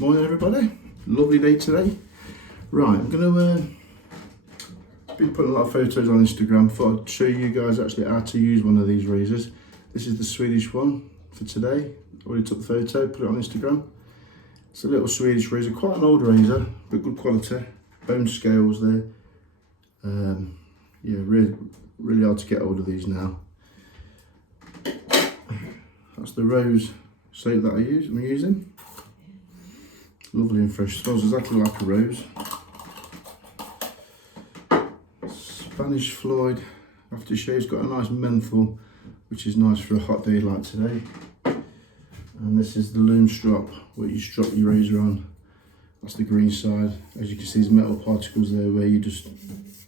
Morning everybody, lovely day today. Right, I'm going to been putting a lot of photos on Instagram. Thought I'd show you guys actually how to use one of these razors. This is the Swedish one for today. Already took the photo, put it on Instagram. It's a little Swedish razor, quite an old razor, but good quality. Bone scales there. Yeah, really hard to get hold of these now. That's the rose soap that I'm using. Lovely and fresh, smells exactly like a rose. Spanish Floyd aftershave's got a nice menthol, which is nice for a hot day like today. And this is the loom strop, where you strop your razor on. That's the green side. As you can see, there's metal particles there where you just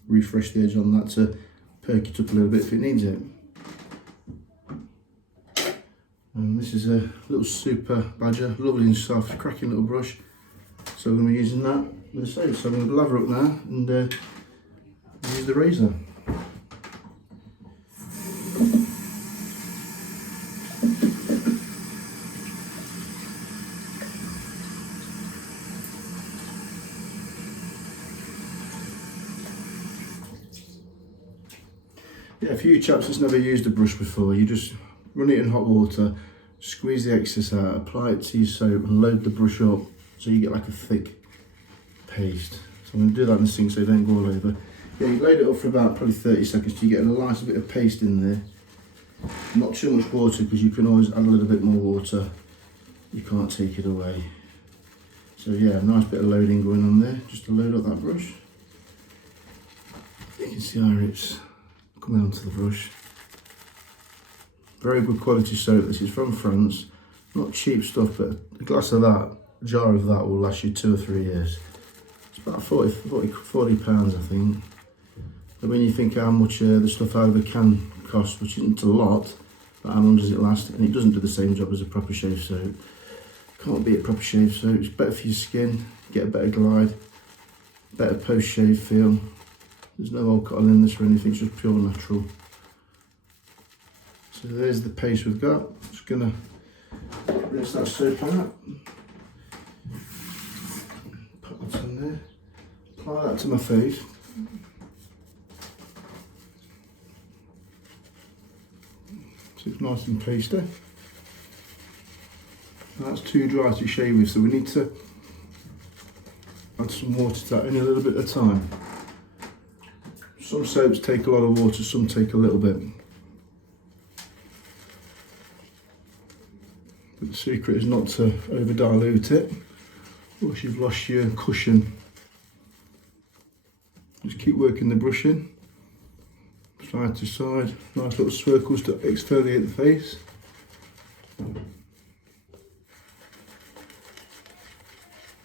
refresh the edge on that to perk it up a little bit if it needs it. And this is a little super badger, lovely and soft, cracking little brush. So I'm going to be using that with the soap. So I'm going to lather up now and use the razor. Yeah, for you chaps that's never used a brush before, you just run it in hot water, squeeze the excess out, apply it to your soap and load the brush up so you get like a thick paste. So I'm going to do that in the sink so you don't go all over. Yeah, you load it up for about probably 30 seconds till you get a nice bit of paste in there. Not too much water because you can always add a little bit more water. You can't take it away. So yeah, a nice bit of loading going on there just to load up that brush. You can see how it's coming onto the brush. Very good quality soap. This is from France. Not cheap stuff, but a glass of that, a jar of that will last you 2 or 3 years. It's about 40 pounds, I think. But when you think how much the stuff out of a can costs, which isn't a lot, but how long does it last? And it doesn't do the same job as a proper shave soap. Can't beat a proper shave soap. It's better for your skin, get a better glide, better post-shave feel. There's no alcohol in this or anything, it's just pure natural. So there's the paste we've got. Just gonna rinse that soap out. Put that in there. Apply that to my face. So it's nice and pasty. That's too dry to shave with, so we need to add some water to that in a little bit at a time. Some soaps take a lot of water, some take a little bit. But the secret is not to over dilute it, or else you've lost your cushion. Just keep working the brush in, side to side, nice little circles to exfoliate the face.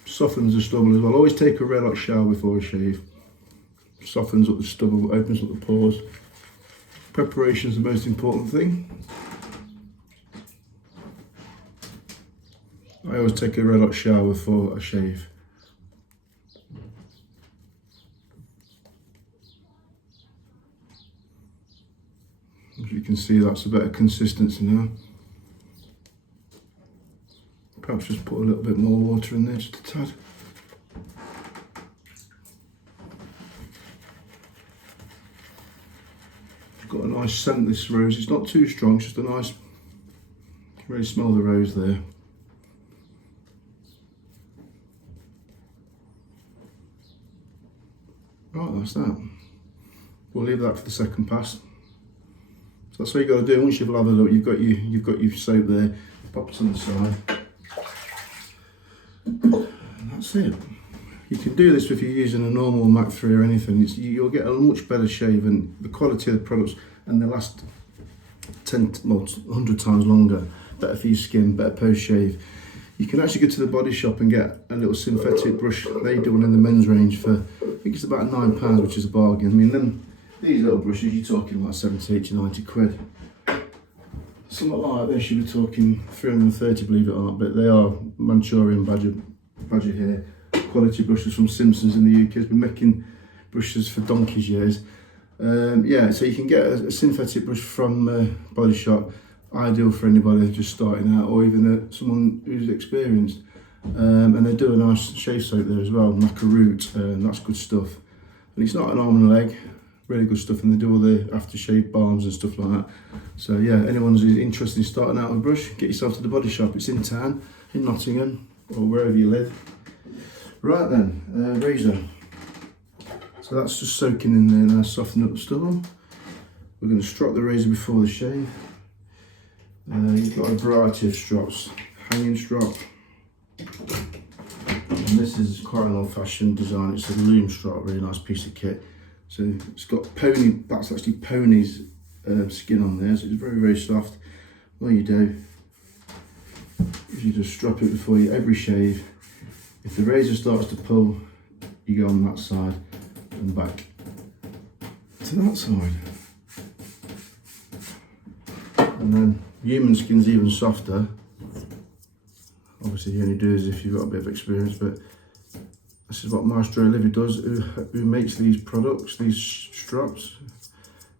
Softens the stubble as well. Always take a red hot shower before a shave. Softens up the stubble, opens up the pores. Preparation is the most important thing. I always take a red hot shower before a shave. As you can see, that's a better consistency now. Perhaps just put a little bit more water in there, just a tad. Got a nice scent, this rose. It's not too strong, it's just a nice, you can really smell the rose there. Right, that's that. We'll leave that for the second pass. So that's what you got to do. Once you've lathered up, you've got your soap there. Pop it on the side. And that's it. You can do this if you're using a normal Mach 3 or anything. You'll get a much better shave, and the quality of the products, and they last 100 times longer. Better for your skin, better post shave. You can actually go to the body shop and get a little synthetic brush. They do one in the men's range for, I think it's about £9, which is a bargain. I mean, these little brushes, you're talking like 70, 80, 90 quid. Something like this, you'll be talking 330, believe it or not, but they are Manchurian badger hair. Quality brushes from Simpsons in the UK. Has been making brushes for donkey's years. Yeah, so you can get a synthetic brush from Body Shop. Ideal for anybody just starting out, or even someone who's experienced. And they do a nice shave soap there as well, macaroot, that's good stuff. And it's not an arm and a leg, really good stuff, and they do all the aftershave balms and stuff like that. So yeah, anyone who's interested in starting out with a brush, get yourself to the Body Shop. It's in town, in Nottingham, or wherever you live. Right then, razor. So that's just soaking in there now, softening up the stubble. We're going to strop the razor before the shave. You've got a variety of strops. Hanging strop. And this is quite an old-fashioned design. It's a loom strop, really nice piece of kit. So it's got pony, that's actually pony's skin on there, so it's very, very soft. All you do is you just strop it before every shave. If the razor starts to pull, you go on that side and back to that side. And then human skin's even softer. Obviously you only do this if you've got a bit of experience, but this is what Maestro Olivia does, who makes these products, these strops.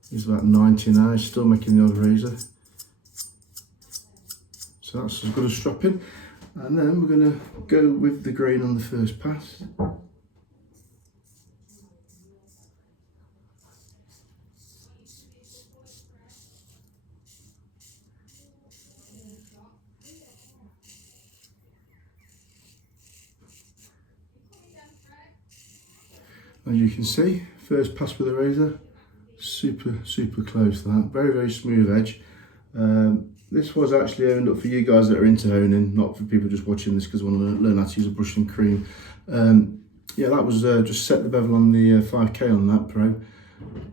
He's about 90 now, he's still making the odd razor. So that's as good as stropping. And then we're going to go with the grain on the first pass. As you can see, first pass with the razor, super close to that, very, very smooth edge. This was actually owned up for you guys that are into honing, not for people just watching this because they want to learn how to use a brush and cream. Yeah, that was just set the bevel on the 5K on that Pro.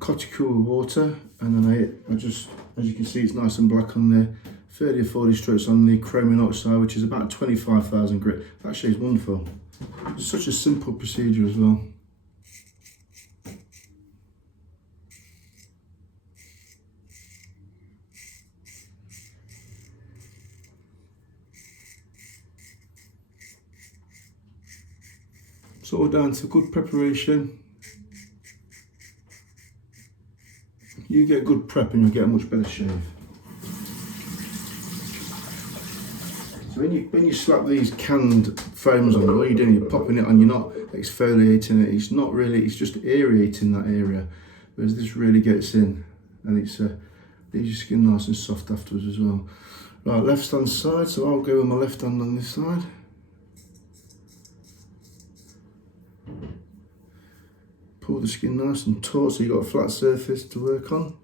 Cotty cool with water, and then I just, as you can see, it's nice and black on there. 30 or 40 strokes on the chromium oxide, which is about 25,000 grit. That shade's wonderful. It's such a simple procedure as well. It's all down to good preparation. You get good prep and you'll get a much better shave. So when you slap these canned foams on, all you're doing, you're popping it on, you're not exfoliating it, it's not really, it's just aerating that area. Whereas this really gets in, and it's leaves your skin nice and soft afterwards as well. Right, left hand side, so I'll go with my left hand on this side. Pull the skin nice and taut so you've got a flat surface to work on.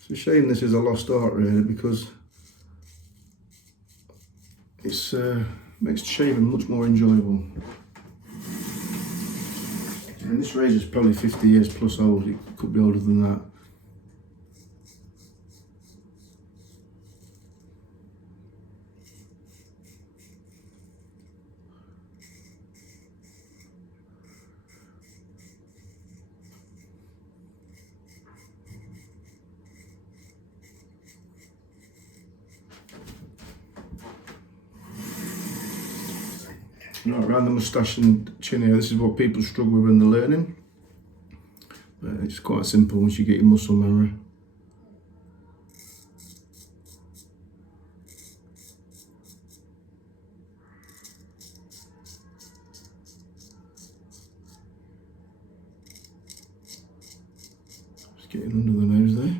It's a shame this is a lost art really, because it's makes shaving much more enjoyable. And this razor is probably 50 years plus old, it could be older than that. Right, around the moustache and chin here, this is what people struggle with when they're learning. But it's quite simple once you get your muscle memory. Just getting under the nose there.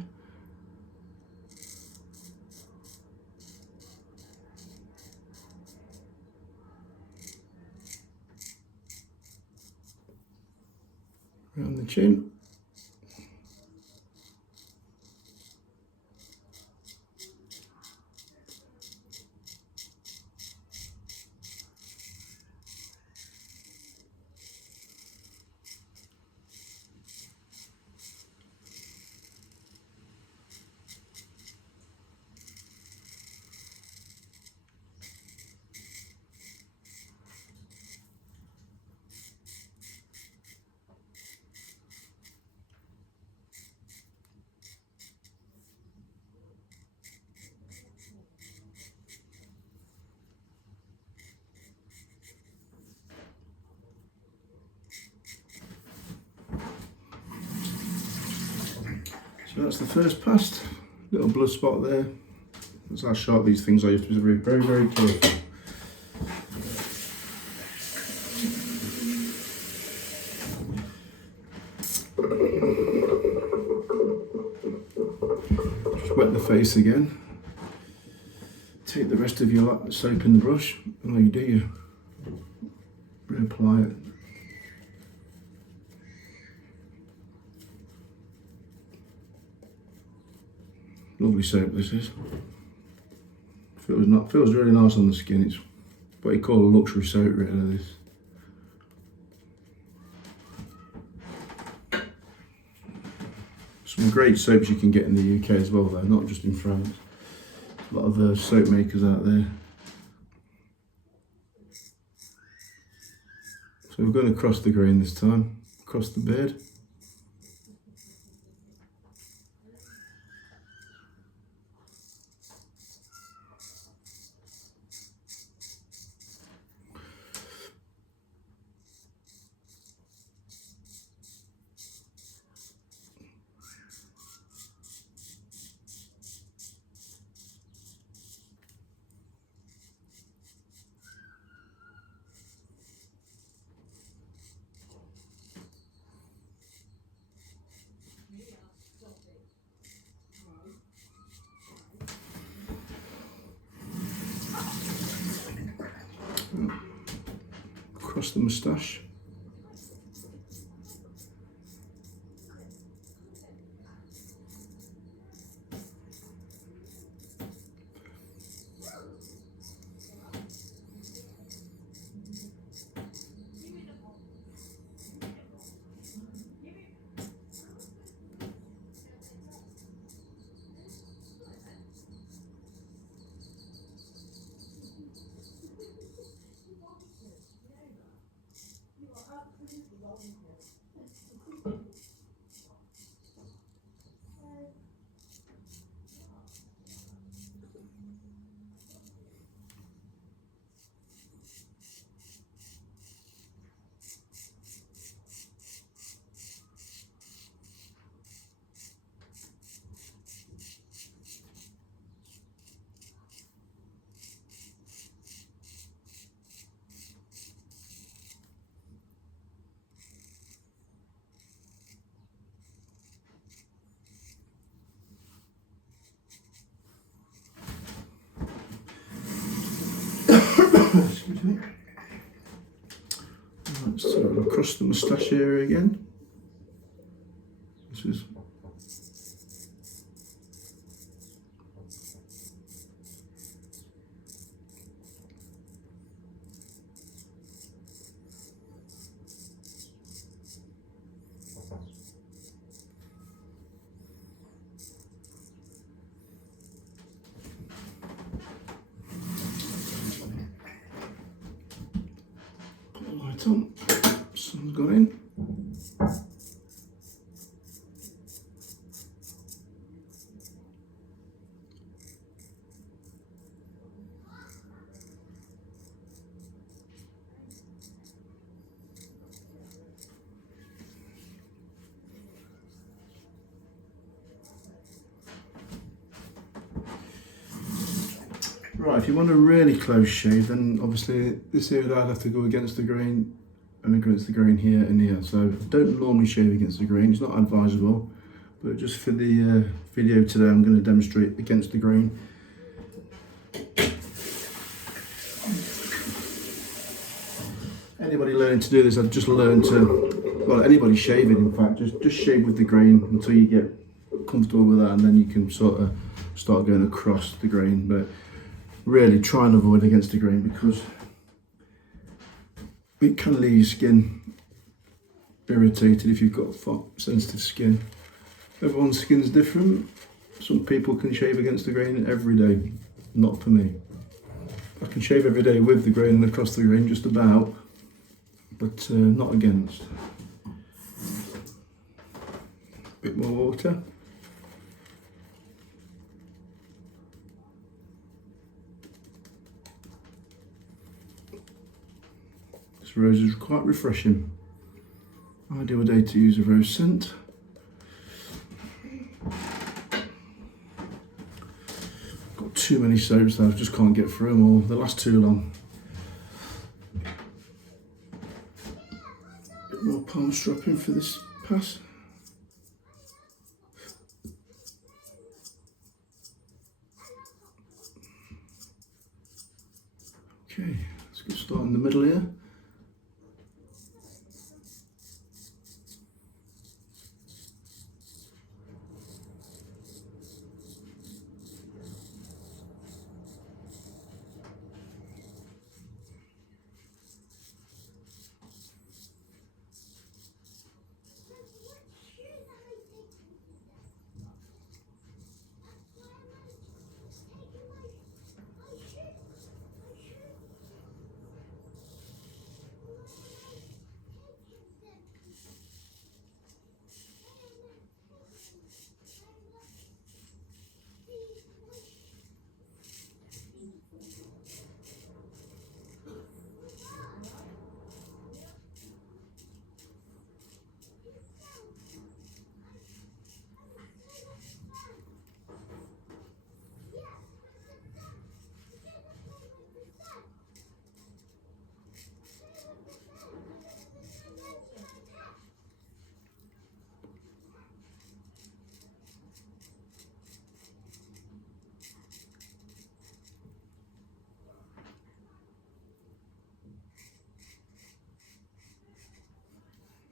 Around the chin. So that's the first pass. Little blood spot there. That's how sharp these things are. You have to be very, very, very careful. Just wet the face again. Take the rest of your soap and brush, and all you do, you reapply it. Lovely soap this is. Feels really nice on the skin. It's what you call a luxury soap, really. This. Some great soaps you can get in the UK as well, though, not just in France. A lot of soap makers out there. So we're going across the grain this time, across the beard. Across the moustache. Excuse me. Right, so across the moustache area again. This is light on, sun's gone in. Right, if you want a really close shave, then obviously this area I'd have to go against the grain and against the grain here and here. So I don't normally shave against the grain, it's not advisable, but just for the video today I'm going to demonstrate against the grain. Anybody learning to do this, I'd just learn to, well, anybody shaving in fact, just shave with the grain until you get comfortable with that, and then you can sort of start going across the grain. But really try and avoid against the grain because it can leave your skin irritated if you've got sensitive skin. Everyone's skin's different. Some people can shave against the grain every day, not for me. I can shave every day with the grain and across the grain just about, but not against. Bit more water. This rose is quite refreshing. Ideal day to use a rose scent. too many soaps that I just can't get through them all. They last too long. Bit more palm stropping for this pass. Okay, let's get started in the middle here.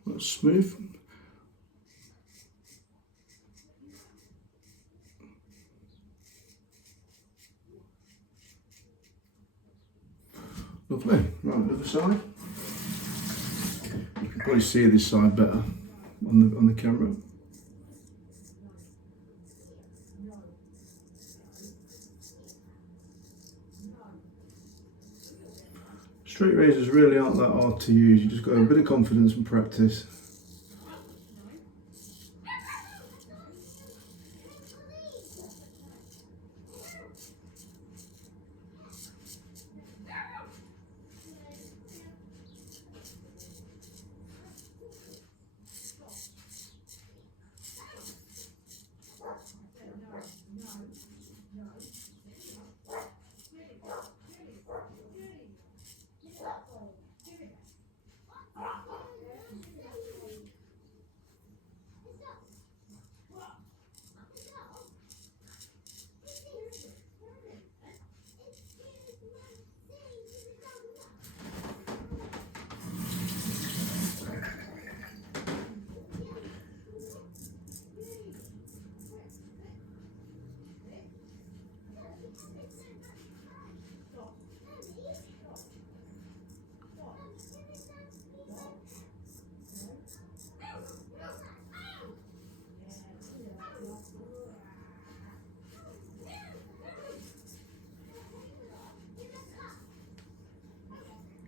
That's smooth. Lovely. Right, the other side. You can probably see this side better on the camera. Straight razors really aren't that hard to use. You just got to have a bit of confidence and practice.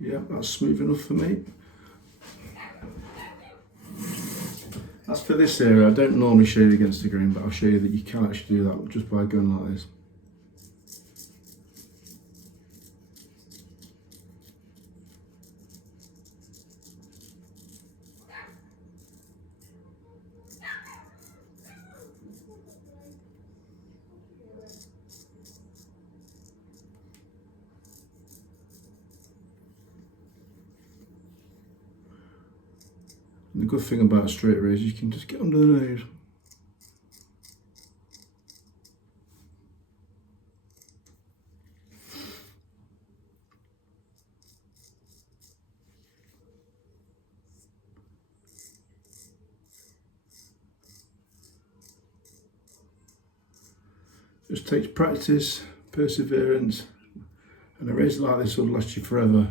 Yeah, that's smooth enough for me. As for this area, I don't normally shade against the grain, but I'll show you that you can actually do that just by going like this. And the good thing about a straight razor, you can just get under the nose. Just takes practice, perseverance, and a razor like this will last you forever.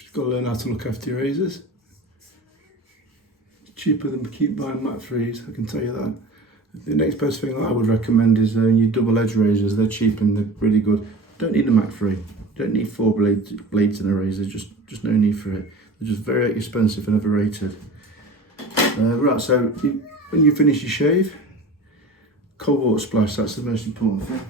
You've got to learn how to look after your razors. Cheaper than keep buying mat threes, I can tell you that. The next best thing that I would recommend is your double edge razors. They're cheap and they're really good. Don't need a Mac 3. Don't need 4 blades in a razor. Just no need for it. They're just very expensive and overrated. Right, so when you finish your shave, cold water splash. That's the most important thing.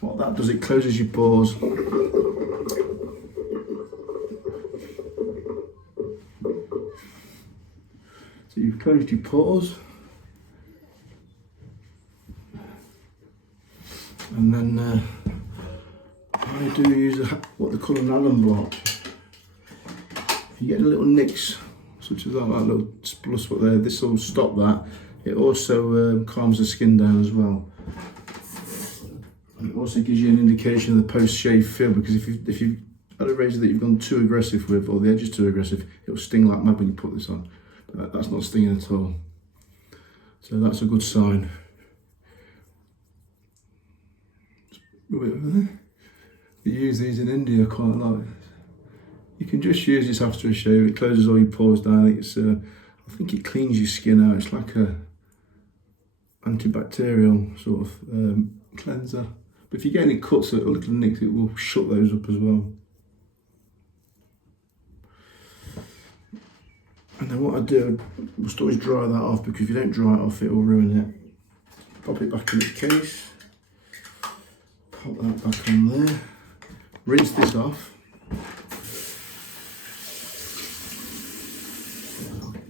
What that does, it closes your pores. closed your pores. And then I do use what they call an Allen block. If you get little nicks, such as that little blood spot there, this will stop that. It also calms the skin down as well. And it also gives you an indication of the post-shave feel, because if you've had a razor that you've gone too aggressive with, or the edge is too aggressive, it'll sting like mad when you put this on. But that's not stinging at all. So that's a good sign. Rub it over there. We use these in India quite a lot. You can just use this after a shave. It closes all your pores down. I think it cleans your skin out. It's like a antibacterial sort of cleanser. But if you get any cuts or little nicks, it will shut those up as well. And then what I do, I must always dry that off, because if you don't dry it off, it will ruin it. Pop it back in its case. Pop that back on there. Rinse this off.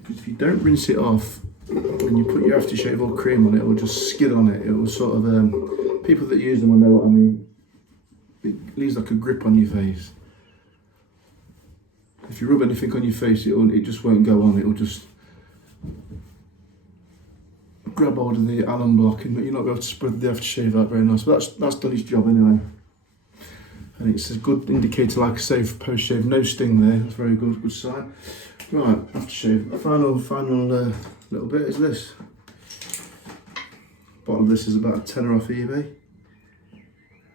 Because if you don't rinse it off, when you put your aftershave or cream on it, it will just skid on it. It will sort of, people that use them will know what I mean. It leaves like a grip on your face. If you rub anything on your face, it just won't go on. It will just grab hold of the Allen block, and you're not going to spread the aftershave out very nice. But that's done its job anyway. And it's a good indicator, like I say, for post-shave. No sting there. That's very good sign. Right, aftershave. The final little bit is this. Bottle of this is about a tenner off eBay,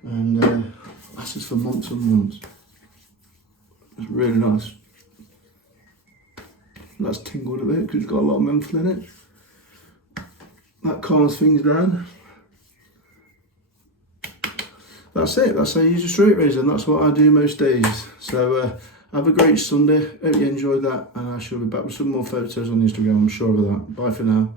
and lasts for months and months. It's really nice. That's tingled a bit because it's got a lot of menthol in it. That calms things down. That's it. That's how you use a straight razor, and that's what I do most days. So have a great Sunday. Hope you enjoyed that, and I shall be back with some more photos on Instagram, I'm sure of that. Bye for now.